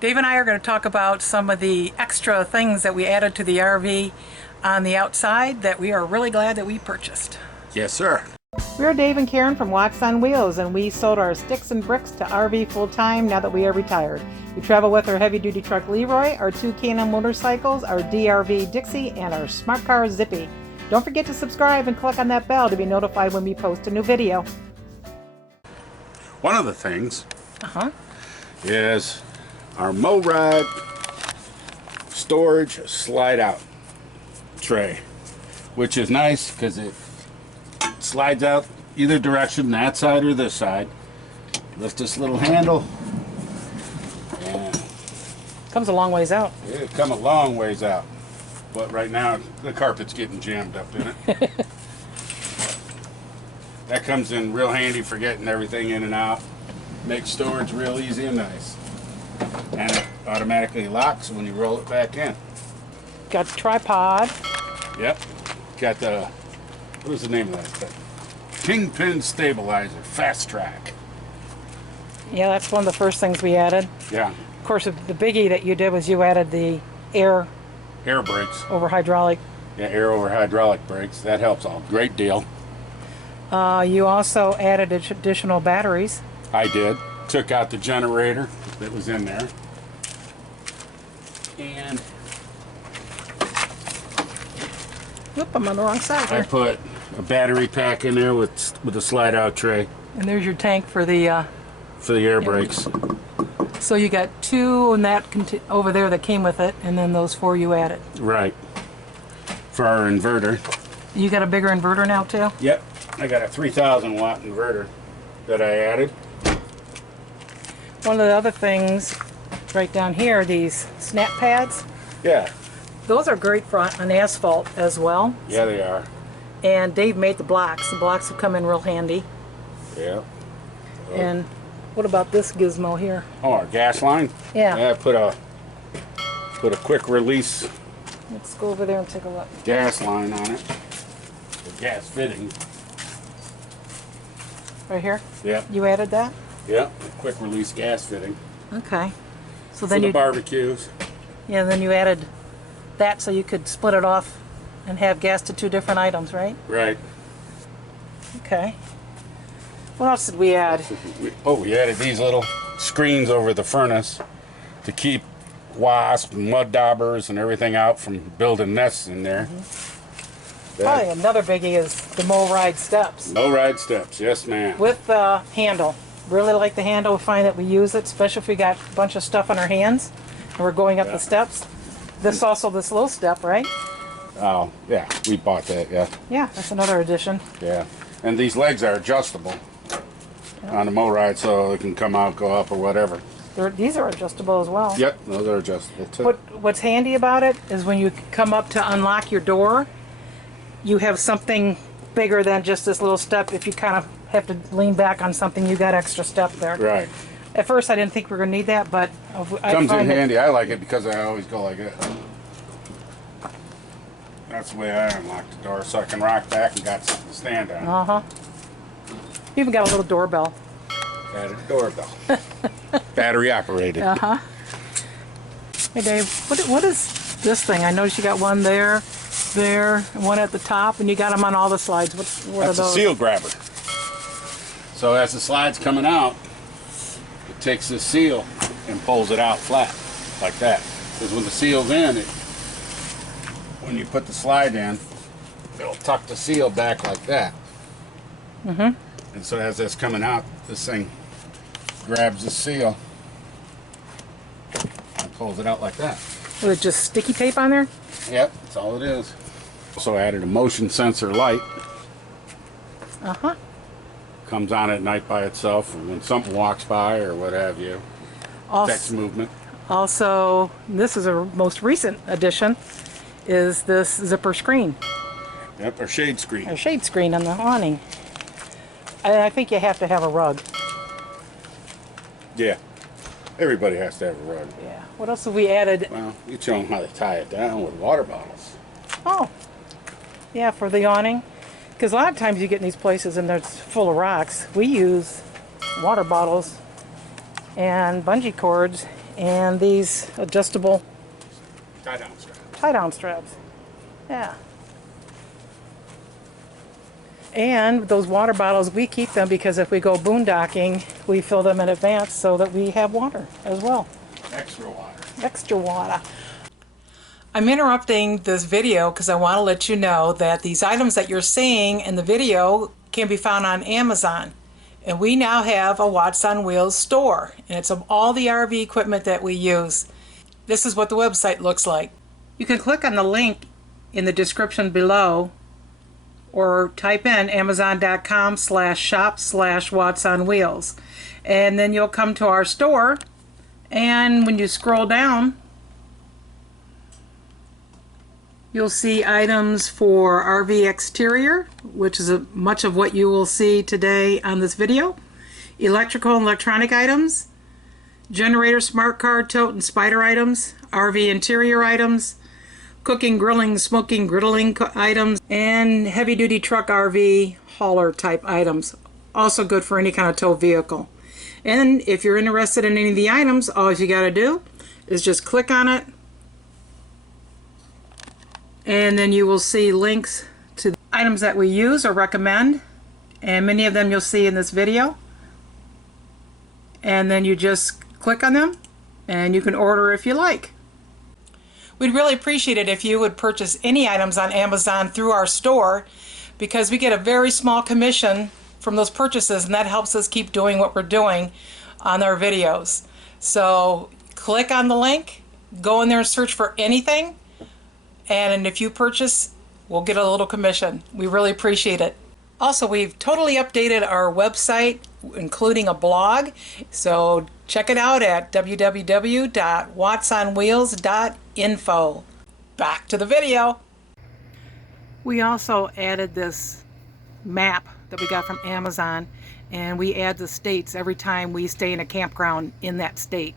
Dave and I are going to talk about some of the extra things that we added to the RV on the outside that we are really glad that we purchased. Yes, sir. We're Dave and Karen from Walks on Wheels, and we sold our sticks and bricks to RV full-time now that we are retired. We travel with our heavy-duty truck Leroy, our two Can-Am motorcycles, our DRV Dixie, and our smart car Zippy. Don't forget to subscribe and click on that bell to be notified when we post a new video. One of the things is our MoRide storage slide out tray, which is nice because it slides out either direction, that side or this side. Lift this little handle and Comes a long ways out. it'll come a long ways out, but right now the carpet's getting jammed up in it. That comes in real handy for getting everything in and out. Makes storage real easy and nice. And it automatically locks when you roll it back in. Got the tripod. Yep. Got the, what is the name of that thing? Kingpin stabilizer, fast track. Yeah, that's one of the first things we added. Yeah. Of course, the biggie that you did was you added the air brakes. over hydraulic. Yeah, air over hydraulic brakes. That helps a great deal. You also added additional batteries. I did. Took out the generator that was in there. And Whoop, I'm on the wrong side I here. put a battery pack in there with a slide out tray And there's your tank for the air brakes. so you got two and that over there that came with it, and then those four you added. Right. For our inverter. You got a bigger inverter now too? Yep. I got a 3,000 watt inverter that I added. One of the other things right down here, these snap pads, Yeah. those are great for on asphalt as well. Yeah, they are. And Dave made the blocks. The blocks have come in real handy. Yeah. And what about this gizmo here? Oh, our gas line? Yeah. Yeah, put a quick release Let's go over there and take a look. gas line on it. The gas fitting. Right here? Yep. You added that? Yep. Quick release gas fitting. Okay. So For then the you barbecues. yeah, then you added that so you could split it off and have gas to two different items, right? Right. Okay. What else did we add? We added these little screens over the furnace to keep wasps and mud daubers and everything out from building nests in there. Probably another biggie is the MoRide steps. MoRide steps, yes ma'am. With the handle. Really like the handle. We find that we use it, especially if we got a bunch of stuff on our hands and we're going up the steps. This little step, right? Oh, yeah, we bought that, yeah. Yeah, that's another addition. Yeah. And these legs are adjustable on the MoRide, so they can come out, go up, or whatever. These are adjustable as well. Yep, those are adjustable too. What's handy about it is when you come up to unlock your door, you have something bigger than just this little step. If you kind of have to lean back on something, you got extra step there. Right. At first I didn't think we were going to need that, but I Comes in find handy. I like it because I always go like this. That's the way I unlock the door, so I can rock back and got something to stand on. Uh-huh. You even got a little doorbell. Added a doorbell. Battery operated. Uh-huh. Hey Dave, what is this thing? I noticed you got one there, and one at the top, and you got them on all the slides. What That's are a those? seal grabber. So as the slide's coming out, it takes this seal and pulls it out flat, like that. Because when the seal's in, when you put the slide in, it'll tuck the seal back like that. Mm-hmm. And so as that's coming out, this thing grabs the seal and pulls it out like that. Was it just sticky tape on there? Yep, that's all it is. Also added a motion sensor light. Uh-huh. Comes on at night by itself, or when something walks by or what have you. Detects movement. Also, this is a most recent addition, is this zipper screen. Yep, or shade screen. A shade screen on the awning. I think you have to have a rug. Yeah. Everybody has to have a rug. Yeah. What else have we added? Well, you show them how to tie it down with water bottles. Oh. Yeah, for the awning. Because a lot of times you get in these places and it's full of rocks. We use water bottles and bungee cords And these adjustable Tie-down straps. tie-down straps. Yeah. And those water bottles, we keep them because if we go boondocking, we fill them in advance so that we have water as well. Extra water. Extra water. I'm interrupting this video because I want to let you know that these items that you're seeing in the video can be found on Amazon. And we now have a Watts on Wheels store. And it's of all the RV equipment that we use. This is what the website looks like. You can click on the link in the description below or type in amazon.com/shop/Watts on Wheels. And then you'll come to our store, and when you scroll down, you'll see items for RV exterior, which is much of what you will see today on this video, electrical and electronic items, generator, smart car, tote, and spider items, RV interior items, cooking, grilling, smoking, griddling items, and heavy-duty truck RV hauler type items. Also good for any kind of tow vehicle. And if you're interested in any of the items, all you got to do is just click on it, and then you will see links to the items that we use or recommend, and many of them you'll see in this video. And then you just click on them, and you can order if you like. We'd really appreciate it if you would purchase any items on Amazon through our store, because we get a very small commission from those purchases, and that helps us keep doing what we're doing on our videos. So click on the link, go in there and search for anything, and if you purchase, we'll get a little commission. We really appreciate it. Also, we've totally updated our website, including a blog, so check it out at www.wattsonwheels.info. Back to the video. We also added this map that we got from Amazon, and we add the states every time we stay in a campground in that state.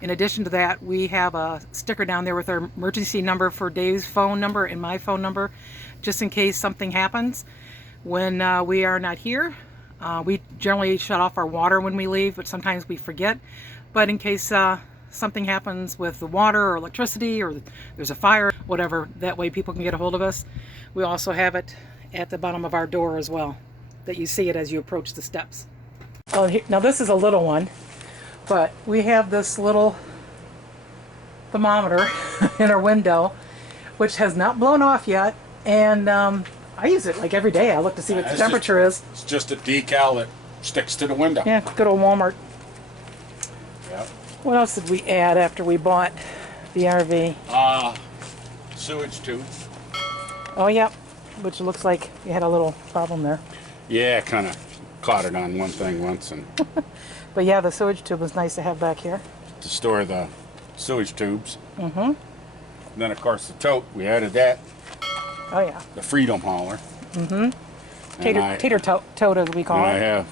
In addition to that, we have a sticker down there with our emergency number for Dave's phone number and my phone number, just in case something happens. When we are not here, we generally shut off our water when we leave, but sometimes we forget. But in case something happens with the water or electricity, or there's a fire, whatever, that way people can get a hold of us. We also have it at the bottom of our door as well, that you see it as you approach the steps. Now this is a little one, but we have this little thermometer in our window, which has not blown off yet, and I use it like every day. I look to see what the temperature is. It's just a decal that sticks to the window. Yeah, good old Walmart. Yep. What else did we add after we bought the RV? Sewage tube. Oh, yeah, which looks like you had a little problem there. Yeah, kind of clotted on one thing once, and But yeah, the sewage tube was nice to have back here. to store the sewage tubes. Mm-hmm. And then, of course, the tote. We added that. Oh, yeah. The Freedom Hauler. Mm-hmm. Tater tote, as we call And it. I have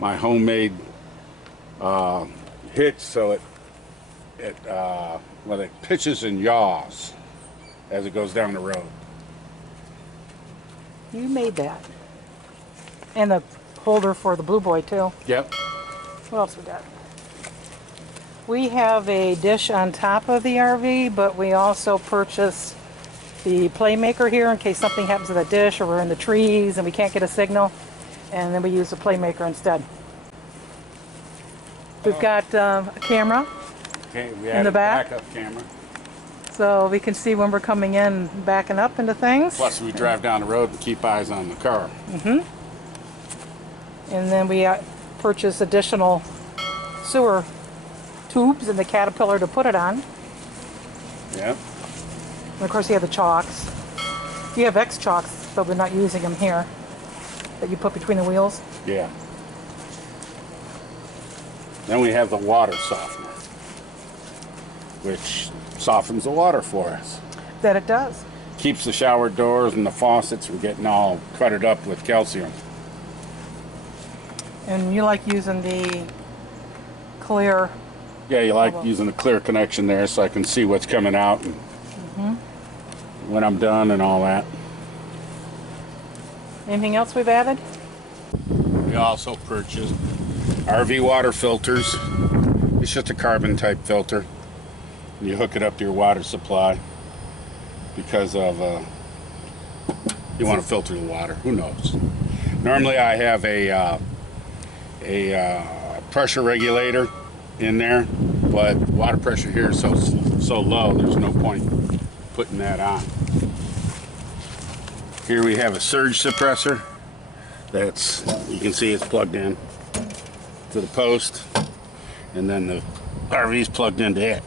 my homemade hitch, so it pitches and yaws as it goes down the road. You made that. And the holder for the Blue Boy, too. Yep. What else we got? We have a dish on top of the RV, but we also purchased the Playmaker here in case something happens to the dish, or we're in the trees and we can't get a signal, and then we use the Playmaker instead. We've got a camera Okay, we in added the back, backup camera. so we can see when we're coming in and backing up into things. Plus, we drive down the road and keep eyes on the car. Mm-hmm. And then we purchased additional sewer tubes in the Caterpillar to put it on. Yep. And of course you have the chalks. You have X chalks, but we're not using them here, that you put between the wheels. Yeah. Then we have the water softener, which softens the water for us. That it does. Keeps the shower doors and the faucets from getting all cluttered up with calcium. And you like using the clear. Yeah, you like using the clear connection there so I can see what's coming out and when I'm done and all that. Anything else we've added? We also purchased RV water filters. It's just a carbon type filter. and you hook it up to your water supply because of you want to filter the water. Who knows? Normally I have a pressure regulator in there, but water pressure here is so low, there's no point putting that on. Here we have a surge suppressor that's, you can see it's plugged in to the post, and then the RV's plugged into it.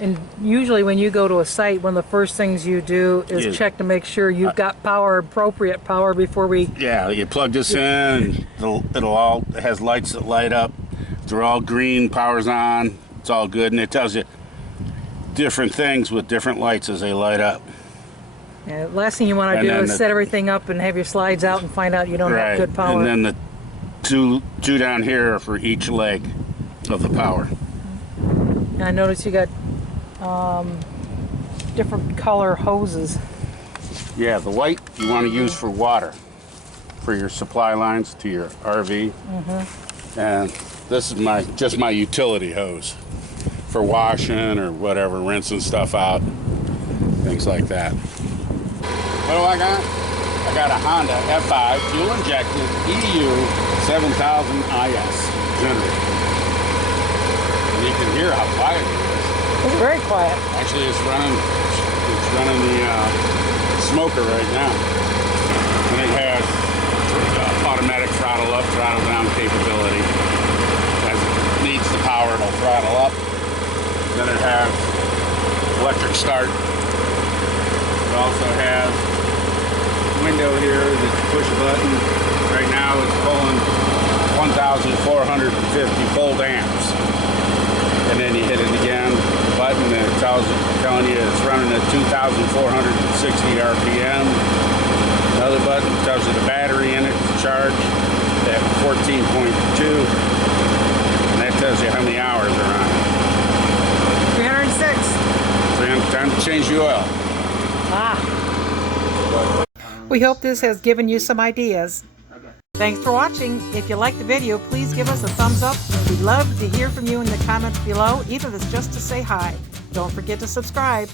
And usually when you go to a site, one of the first things you do is check to make sure you've got power, appropriate power before we... Yeah, you plug this in, and it has lights that light up. They're all green, power's on, it's all good, and it tells you different things with different lights as they light up. Yeah, last thing you want to do is set everything up and have your slides out and find out you don't have good power. And then the two down here are for each leg of the power. And I noticed you got different color hoses. Yeah, the white you want to use for water, for your supply lines to your RV. And this is just my utility hose for washing or whatever, rinsing stuff out, things like that. What do I got? I got a Honda F5 fuel injected EU 7000 IS generator. And you can hear how quiet it is. It's very quiet. Actually, it's running the smoker right now. And it has automatic throttle up, throttle down capability. As it needs the power, it'll throttle up. Then it has electric start. It also has a window here that you push a button. Right now it's pulling 1,450 volt amps. And then you hit it again, the button, and it's telling you it's running at 2,460 RPM. Another button tells you the battery in it is charged at 14.2. And that tells you how many hours are on it. 306. Time to change the oil. We hope this has given you some ideas. Thanks for watching. If you liked the video, please give us a thumbs up. We'd love to hear from you in the comments below, even if it's just to say hi. Don't forget to subscribe.